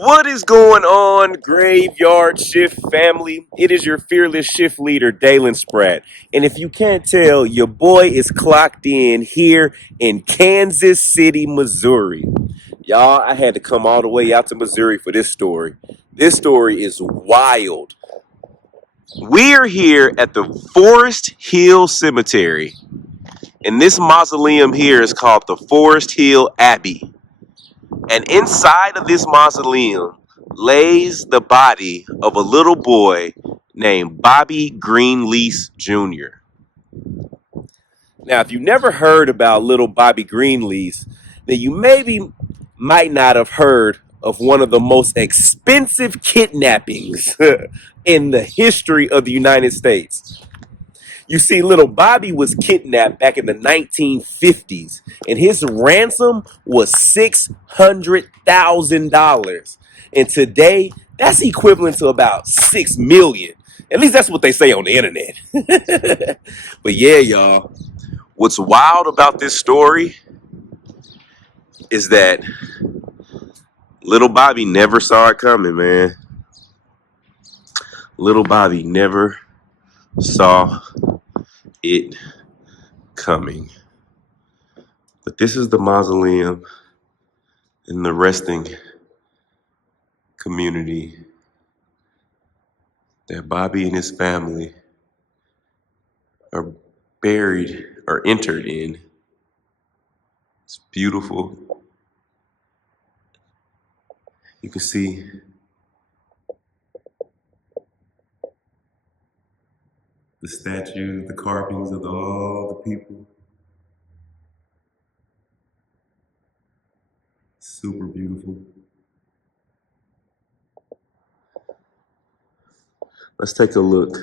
What is going on, Graveyard Shift family? It is your fearless shift leader, Dalen Spratt. And if you can't tell, your boy is clocked in here in Kansas City, Missouri. Y'all, I had to come all the way out to Missouri for this story. This story is wild. We're here at the Forest Hill Cemetery, and this mausoleum here is called the Forest Hill Abbey. And inside of this mausoleum lays the body of a little boy named Bobby Greenlease Jr. Now, if you never heard about little Bobby Greenlease, then you might not have heard of one of the most expensive kidnappings in the history of the United States. You see, little Bobby was kidnapped back in the 1950s, and his ransom was $600,000. And today, that's equivalent to about 6 million. At least that's what they say on the internet. But yeah, y'all, what's wild about this story is that little Bobby never saw it coming, man. Little Bobby never saw it coming. But this is the mausoleum in the resting community that Bobby and his family are buried or entered in. It's beautiful. You can see the statues, the carvings of all the people. Super beautiful. Let's take a look.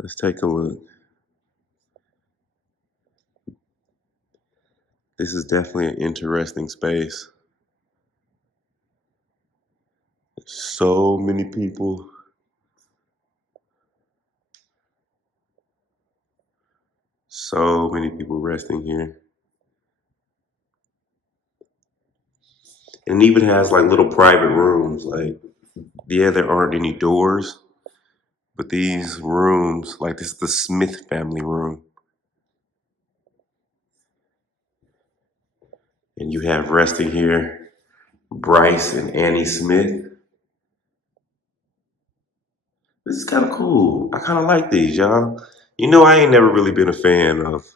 Let's take a look. This is definitely an interesting space. So many people. So many people resting here. And it even has like little private rooms. Like, yeah, there aren't any doors, but these rooms, like this is the Smith family room. And you have resting here Bryce and Annie Smith. This is kind of cool. I kind of like these, y'all. You know, I ain't never really been a fan of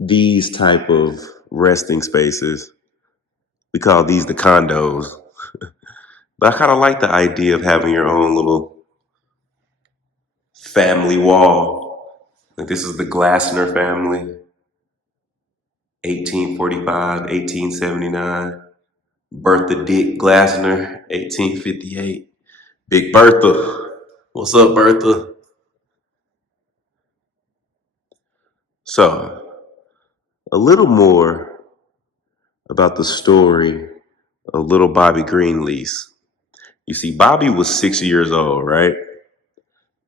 these type of resting spaces. We call these the condos. But I kind of like the idea of having your own little family wall. Like, this is the Glassner family, 1845, 1879. Bertha Dick Glassner, 1858. Big Bertha. What's up, Bertha? So, a little more about the story of little Bobby Greenlease. You see, Bobby was 6 years old, right?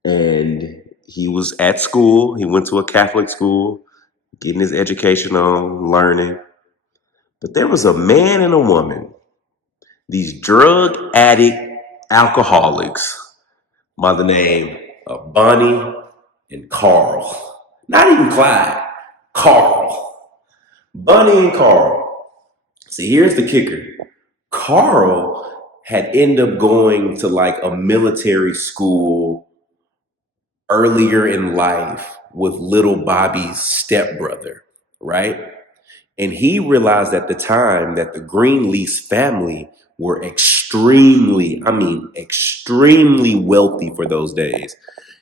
And he was at school. He went to a Catholic school, getting his education on, learning. But there was a man and a woman, these drug addict alcoholics by the name of Bonnie and Carl. Not even Clyde, Carl. Bonnie and Carl. See, here's the kicker. Carl had ended up going to like a military school earlier in life with little Bobby's stepbrother, right? And he realized at the time that the Greenlease family were extremely wealthy for those days.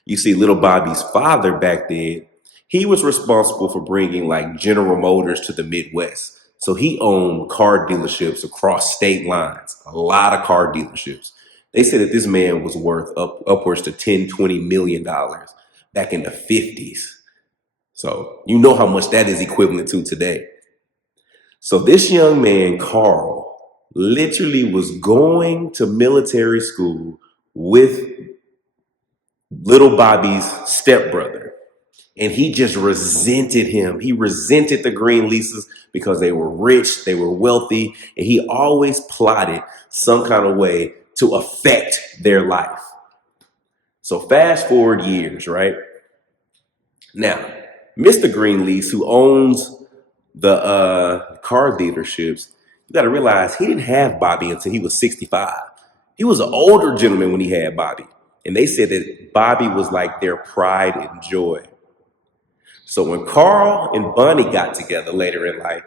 You see, little Bobby's father back then, he was responsible for bringing like General Motors to the Midwest. So he owned car dealerships across state lines, a lot of car dealerships. They said that this man was worth upwards to 10, $20 million back in the 50s. So you know how much that is equivalent to today. So this young man, Carl, literally was going to military school with little Bobby's stepbrother. And he just resented him. He resented the Greenleases because they were rich, they were wealthy, and he always plotted some kind of way to affect their life. So fast forward years, right? Now, Mr. Greenlease, who owns the car dealerships, you got to realize he didn't have Bobby until he was 65. He was an older gentleman when he had Bobby. And they said that Bobby was like their pride and joy. So when Carl and Bonnie got together later in life,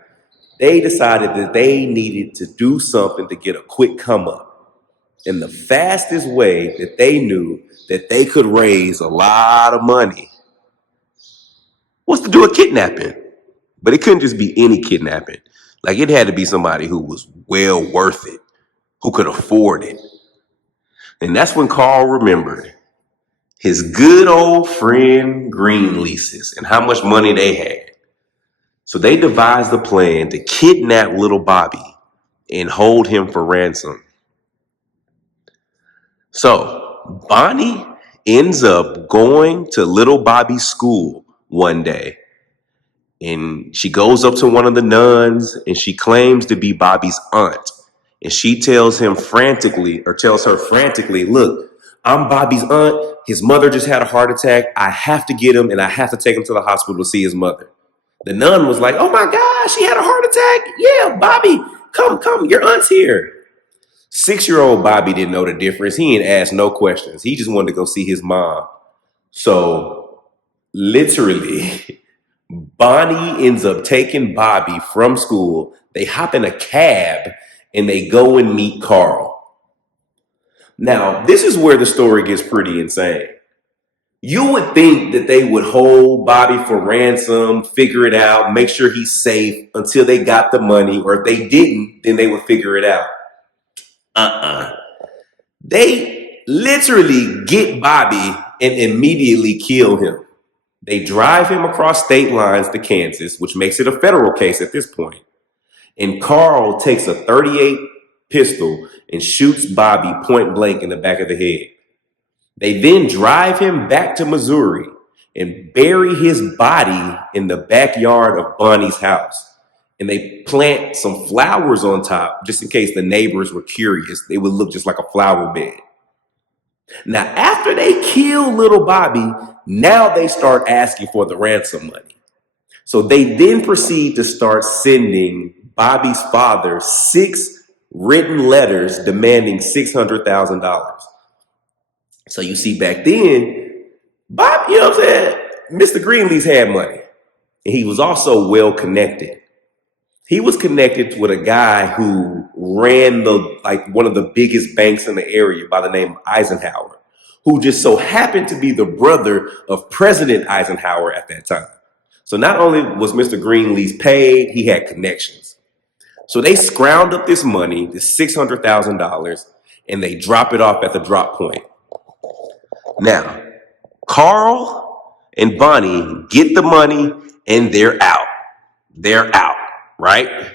they decided that they needed to do something to get a quick come up. And the fastest way that they knew that they could raise a lot of money was to do a kidnapping. But it couldn't just be any kidnapping. Like it had to be somebody who was well worth it, who could afford it. And that's when Carl remembered his good old friend Greenleases and how much money they had. So they devised a plan to kidnap little Bobby and hold him for ransom. So Bonnie ends up going to little Bobby's school one day. And she goes up to one of the nuns and she claims to be Bobby's aunt. And she tells her frantically, look, I'm Bobby's aunt. His mother just had a heart attack. I have to get him and I have to take him to the hospital to see his mother. The nun was like, oh my gosh, she had a heart attack. Yeah, Bobby, come, your aunt's here. 6-year-old Bobby didn't know the difference. He didn't ask no questions. He just wanted to go see his mom. So literally, Bonnie ends up taking Bobby from school. They hop in a cab and they go and meet Carl. Now, this is where the story gets pretty insane. You would think that they would hold Bobby for ransom, figure it out, make sure he's safe until they got the money, or if they didn't, then they would figure it out. They literally get Bobby and immediately kill him. They drive him across state lines to Kansas, which makes it a federal case at this point. And Carl takes a .38 pistol and shoots Bobby point blank in the back of the head. They then drive him back to Missouri and bury his body in the backyard of Bonnie's house. And they plant some flowers on top just in case the neighbors were curious. They would look just like a flower bed. Now, after they kill little Bobby, now they start asking for the ransom money. So they then proceed to start sending Bobby's father 6 written letters demanding $600,000. So you see, back then, Bob, you know what I'm saying? Mr. Greenlease had money. And he was also well connected. He was connected with a guy who ran one of the biggest banks in the area by the name of Eisenhower, who just so happened to be the brother of President Eisenhower at that time. So not only was Mr. Greenlease paid, he had connections. So they scrounged up this money, this $600,000, and they drop it off at the drop point. Now, Carl and Bonnie get the money and they're out. They're out, right?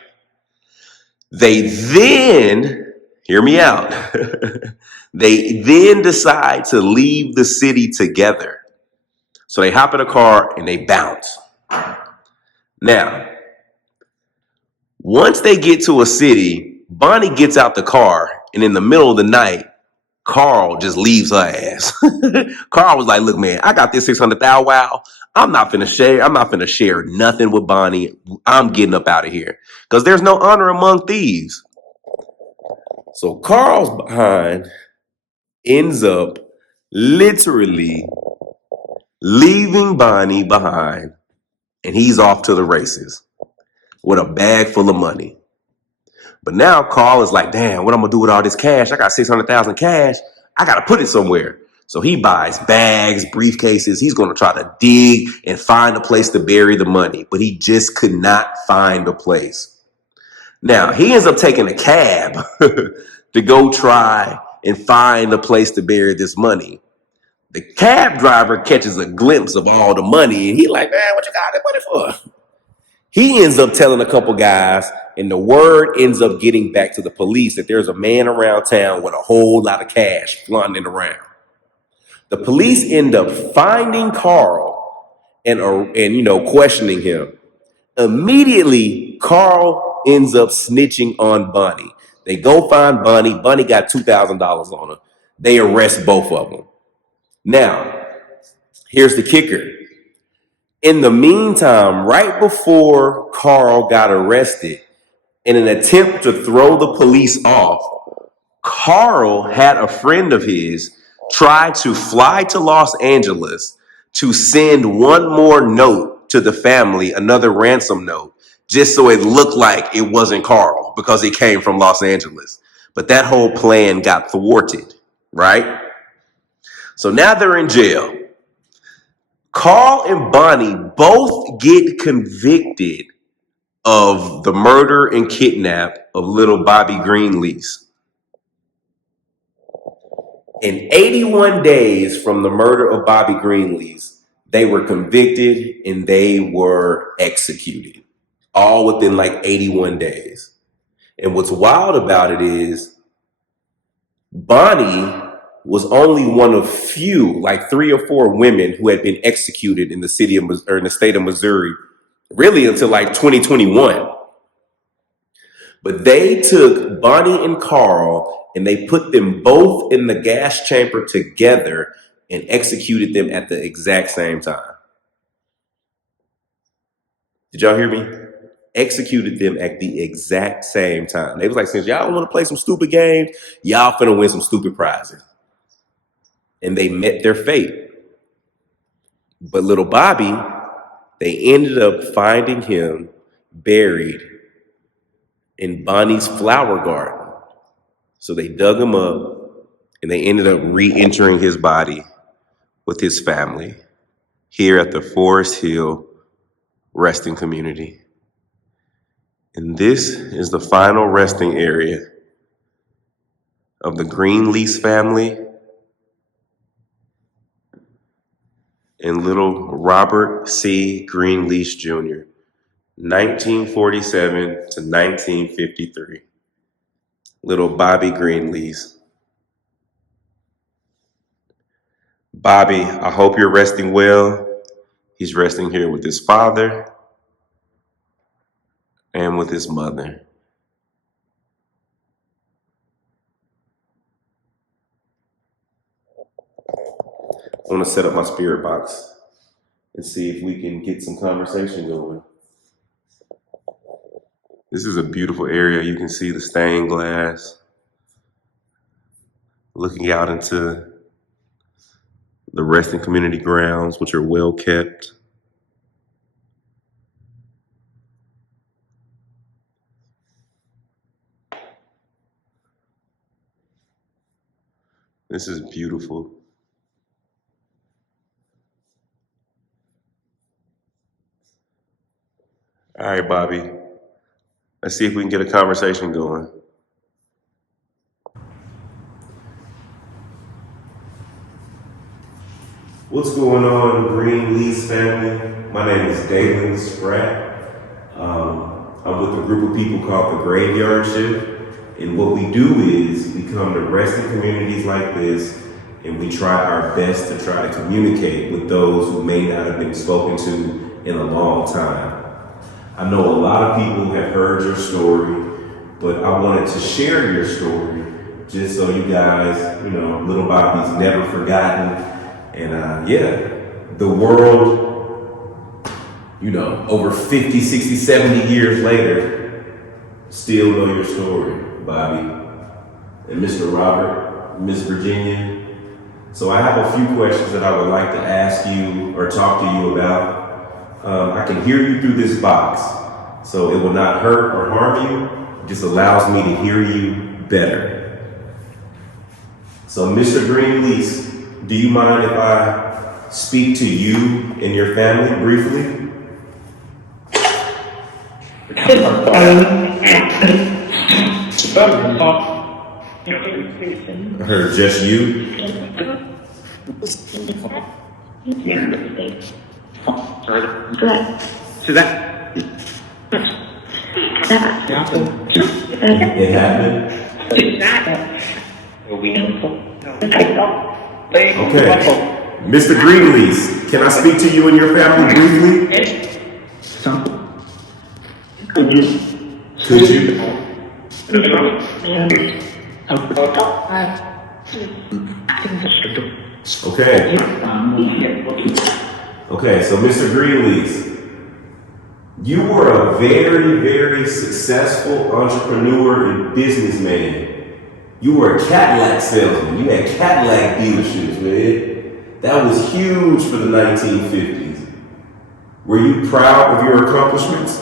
They then, hear me out, they then decide to leave the city together. So they hop in a car and they bounce. Now, once they get to a city, Bonnie gets out the car and in the middle of the night, Carl just leaves her ass. Carl was like, look, man, I got this 600,000. Wow. I'm not finna share nothing with Bonnie. I'm getting up out of here because there's no honor among thieves. So Carl's behind ends up literally leaving Bonnie behind, and he's off to the races with a bag full of money. But now Carl is like, damn, what I'm gonna do with all this cash? I got 600,000 cash. I gotta put it somewhere. So he buys bags, briefcases. He's gonna try to dig and find a place to bury the money, but he just could not find a place. Now he ends up taking a cab to go try and find a place to bury this money. The cab driver catches a glimpse of all the money, and he's like, man, what you got that money for? He ends up telling a couple guys, and the word ends up getting back to the police that there's a man around town with a whole lot of cash flaunting around. The police end up finding Carl and questioning him. Immediately, Carl ends up snitching on Bonnie. They go find Bonnie. Bonnie got $2,000 on her. They arrest both of them. Now, here's the kicker. In the meantime, right before Carl got arrested, in an attempt to throw the police off, Carl had a friend of his try to fly to Los Angeles to send one more note to the family, another ransom note, just so it looked like it wasn't Carl because it came from Los Angeles. But that whole plan got thwarted, right? So now they're in jail. Carl and Bonnie both get convicted of the murder and kidnap of little Bobby Greenlease. In 81 days from the murder of Bobby Greenlease, they were convicted and they were executed, all within like 81 days. And what's wild about it is Bonnie was only one of few, like 3 or 4 women who had been executed in the city of or in the state of Missouri, really until like 2021. But they took Bonnie and Carl and they put them both in the gas chamber together and executed them at the exact same time. Did y'all hear me? Executed them at the exact same time. They was like, since y'all want to play some stupid games, y'all finna win some stupid prizes. And they met their fate. But little Bobby, they ended up finding him buried in Bonnie's flower garden. So they dug him up and they ended up re-entering his body with his family here at the Forest Hill resting community. And this is the final resting area of the Greenlease family and little Robert C. Greenlease Jr., 1947 to 1953. Little Bobby Greenlease. Bobby, I hope you're resting well. He's resting here with his father and with his mother. I want to set up my spirit box and see if we can get some conversation going. This is a beautiful area. You can see the stained glass looking out into the resting community grounds, which are well kept. This is beautiful. All right, Bobby. Let's see if we can get a conversation going. What's going on, Greenlease family? My name is Dalen, Spratt. I'm with a group of people called the Graveyard Shift. And what we do is we come to resting communities like this and we try our best to try to communicate with those who may not have been spoken to in a long time. I know a lot of people have heard your story, but I wanted to share your story just so you guys, little Bobby's never forgotten. And the world, over 50, 60, 70 years later, still know your story, Bobby. And Mr. Robert, Miss Virginia. So I have a few questions that I would like to ask you or talk to you about. I can hear you through this box, so it will not hurt or harm you. It just allows me to hear you better. So Mr. Greenlease, do you mind if I speak to you and your family briefly? I heard just you. It happened. Okay. Mr. Greenleaf, can I speak to you and your family briefly? Could you? Okay. Okay, so Mr. Greenleaf, you were a very, very successful entrepreneur and businessman. You were a Cadillac salesman. You had Cadillac dealerships, man. That was huge for the 1950s. Were you proud of your accomplishments?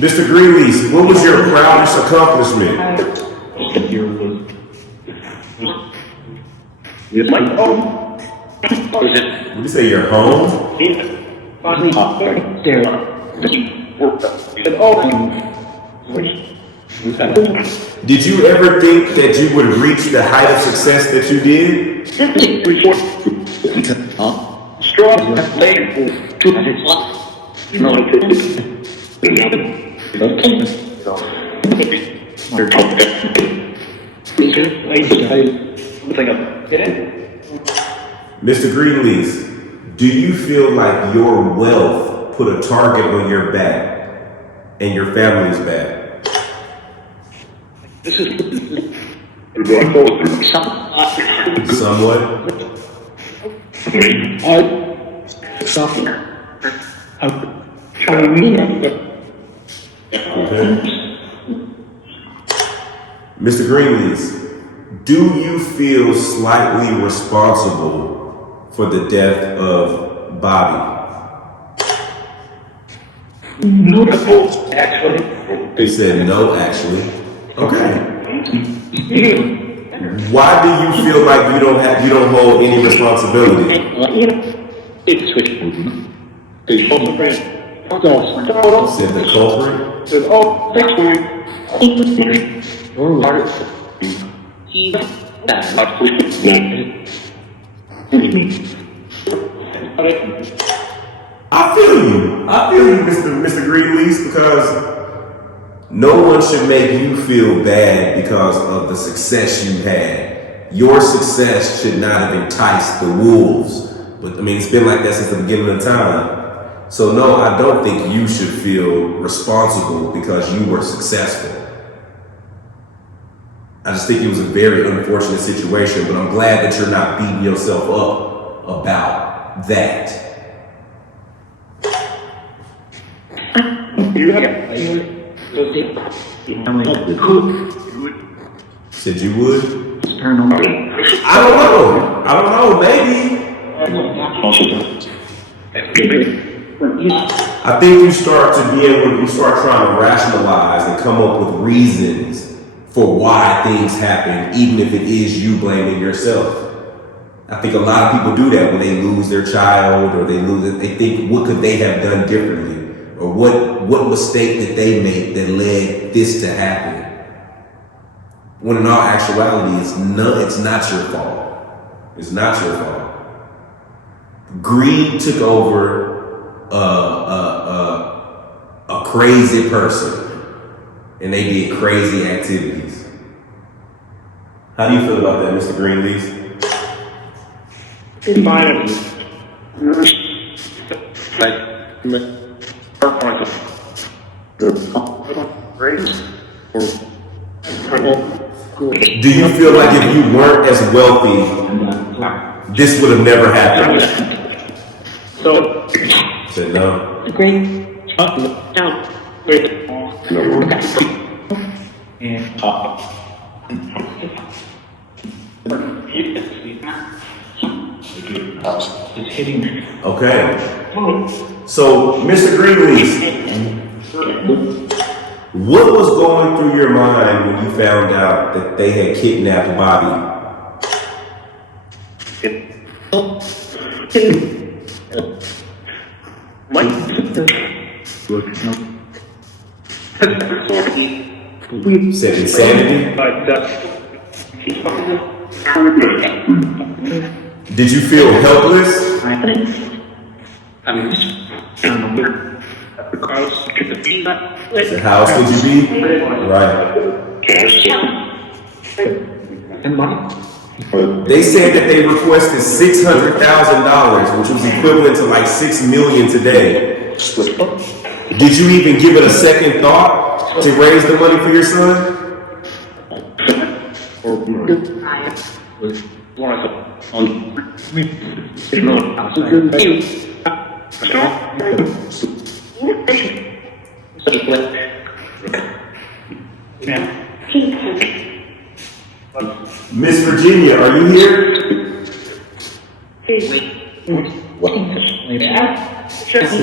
Mr. Greenleaf, what was your proudest accomplishment? Did you say your home? Did you ever think that you would reach the height of success that you did? Mr. Greenleaf, do you feel like your wealth put a target on your back and your family's back? Somewhat. Okay. Mr. Greenleaf, do you feel slightly responsible for the death of Bobby? No, actually. He said no, actually. Okay. Why do you feel like you don't hold any responsibility? Said the culprit. I feel you, Mr. Greenleaf, because no one should make you feel bad because of the success you had. Your success should not have enticed the wolves. But I mean, it's been like that since the beginning of time. So no, I don't think you should feel responsible because you were successful. I just think it was a very unfortunate situation, but I'm glad that you're not beating yourself up about that. Said you would? I don't know, maybe. I think you start trying to rationalize and come up with reasons for why things happen, even if it is you blaming yourself. I think a lot of people do that when they lose their child or they think, what could they have done differently? Or what mistake did they make that led this to happen? When in all actuality, it's not your fault. It's not your fault. Greed took over a crazy person, and they did crazy activities. How do you feel about that, Mr. Greenleaf? Do you feel like if you weren't as wealthy, this would have never happened? Said no. Agree. No. Okay. So, Mr. Greenleaf, what was going through your mind when you found out that they had kidnapped Bobby? Said insanity. Did you feel helpless? So how else would you be? Right. They said that they requested $600,000, which was equivalent to like $6 million today. Did you even give it a second thought to raise the money for your son? Miss Virginia, are you here?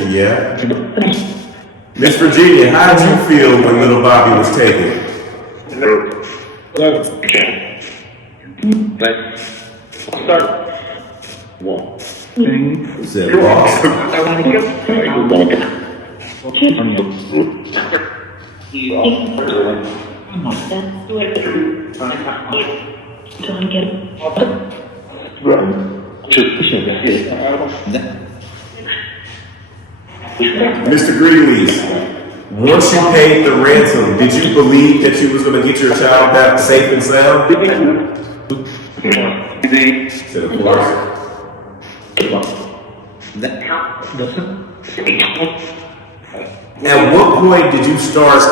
Yeah. Miss Virginia, how did you feel when little Bobby was taken? Is that lost? Mr. Greenleaf, once you paid the ransom, did you believe that you was going to get your child back safe and sound? Said, of course. At what point did you start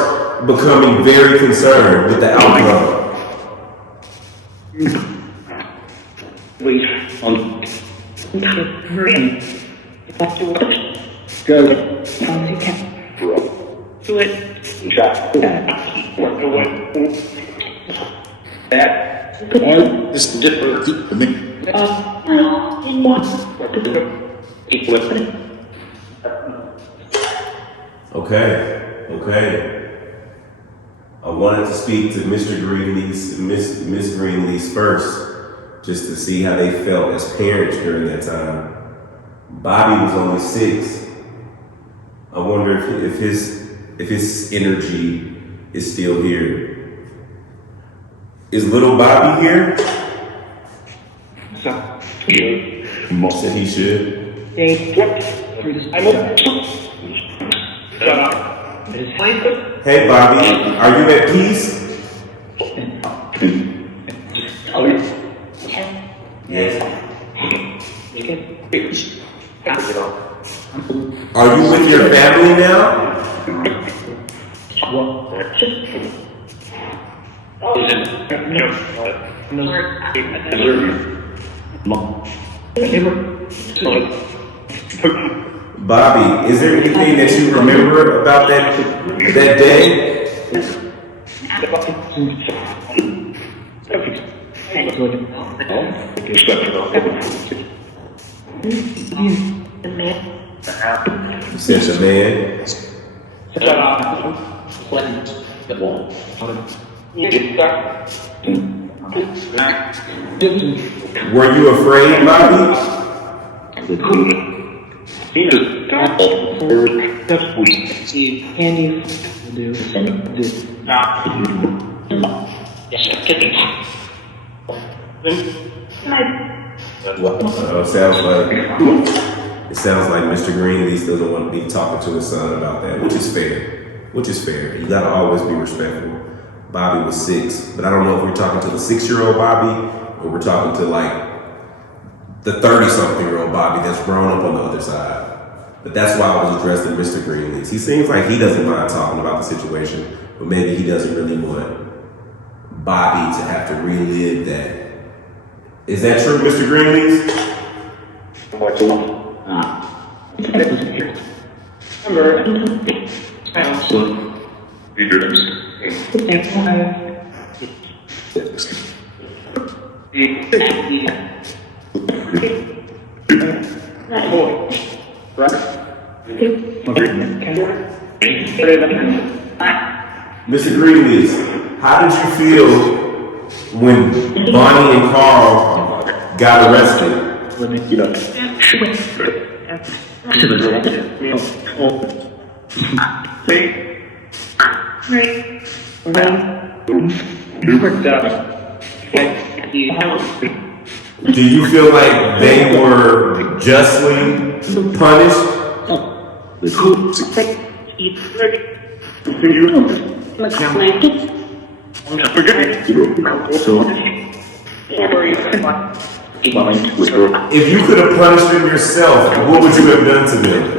becoming very concerned with the outcome? This is different for me. Okay. I wanted to speak to Mr. Greenleaf, Miss Greenleaf first, just to see how they felt as parents during that time. Bobby was only 6. I wonder if his energy is still here. Is little Bobby here? Said he should. Hey Bobby, are you at peace? Yes. Are you with your family now? Bobby, is there anything that you remember about that day? Since a man. Were you afraid, Bobby? It sounds like Mr. Greenleaf doesn't want to be talking to his son about that, which is fair. You gotta always be respectful. Bobby was 6, but I don't know if we're talking to the 6-year-old Bobby or we're talking to like the 30-something-year-old Bobby that's grown up on the other side. But that's why I was addressing Mr. Greenleaf. He seems like he doesn't mind talking about the situation, but maybe he doesn't really want Bobby to have to relive that. Is that true, Mr. Greenleaf? Mr. Greenleaf, how did you feel when Bonnie and Carl got arrested? Do you feel like they were justly punished? If you could have punished them yourself, what would you have done to them?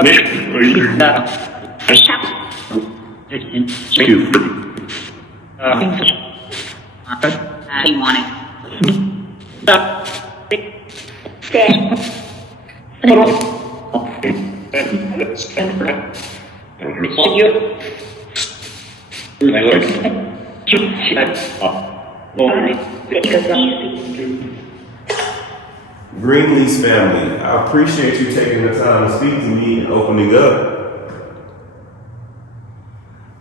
Greenleaf's family, I appreciate you taking the time to speak to me and opening up.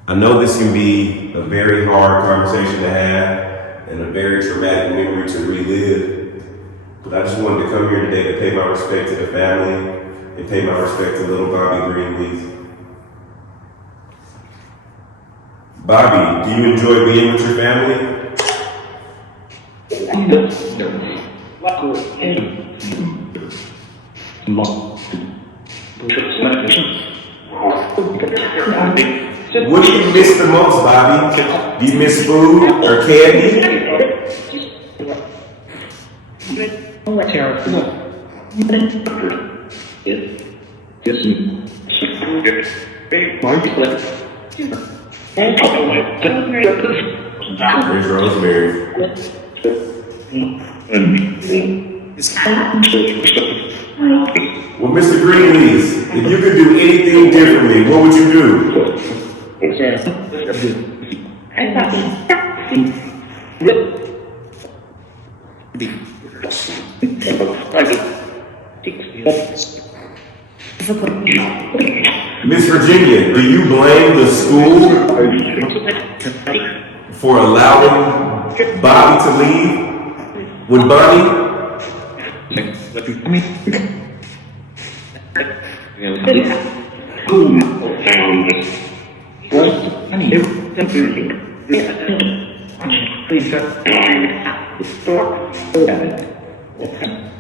I know this can be a very hard conversation to have and a very traumatic memory to relive, but I just wanted to come here today to pay my respect to the family and pay my respect to little Bobby Greenleaf. Bobby, do you enjoy being with your family? What do you miss the most, Bobby? Do you miss food or candy? There's Rosemary. Well, Mr. Greenleaf, if you could do anything differently, what would you do? Miss Virginia, do you blame the school for allowing Bobby to leave with Bonnie?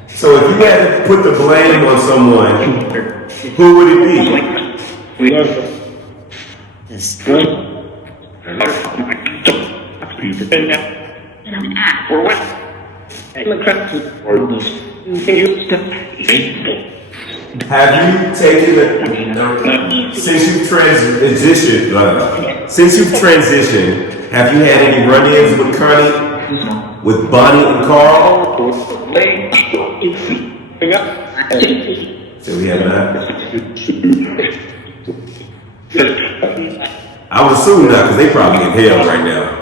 So if you had to put the blame on someone, who would it be? Have you taken since you've transitioned, have you had any run-ins with Connie, with Bonnie and Carl? So we have not. I would assume not, because they probably in hell right now.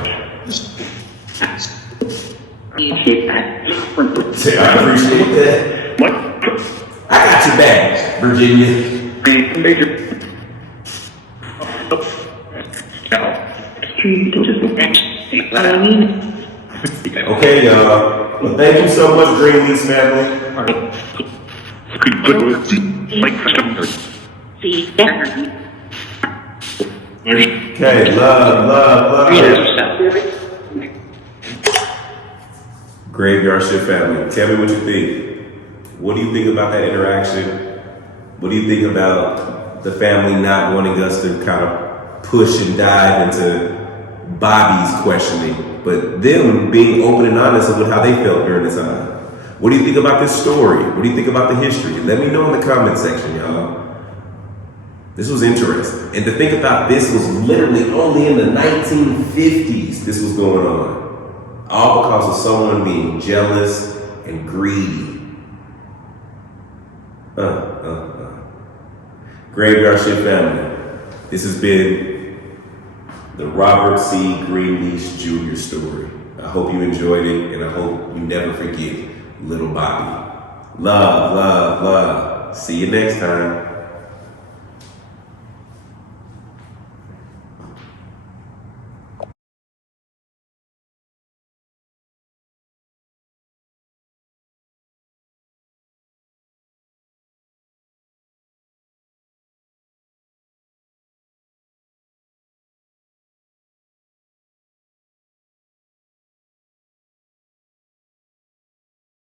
I appreciate that. I got your back, Virginia. Okay, y'all. Well, thank you so much, Greenleaf's family. Okay, love. Graveyard Shift family. Tell me what you think. What do you think about that interaction? What do you think about the family not wanting us to kind of push and dive into Bobby's questioning, but them being open and honest with how they felt during the time? What do you think about this story? What do you think about the history? Let me know in the comment section, y'all. This was interesting. And to think about this was literally only in the 1950s this was going on. All because of someone being jealous and greedy. Graveyard Shift family. This has been the Robert C. Greenleaf Jr. story. I hope you enjoyed it, and I hope you never forget little Bobby. Love. See you next time.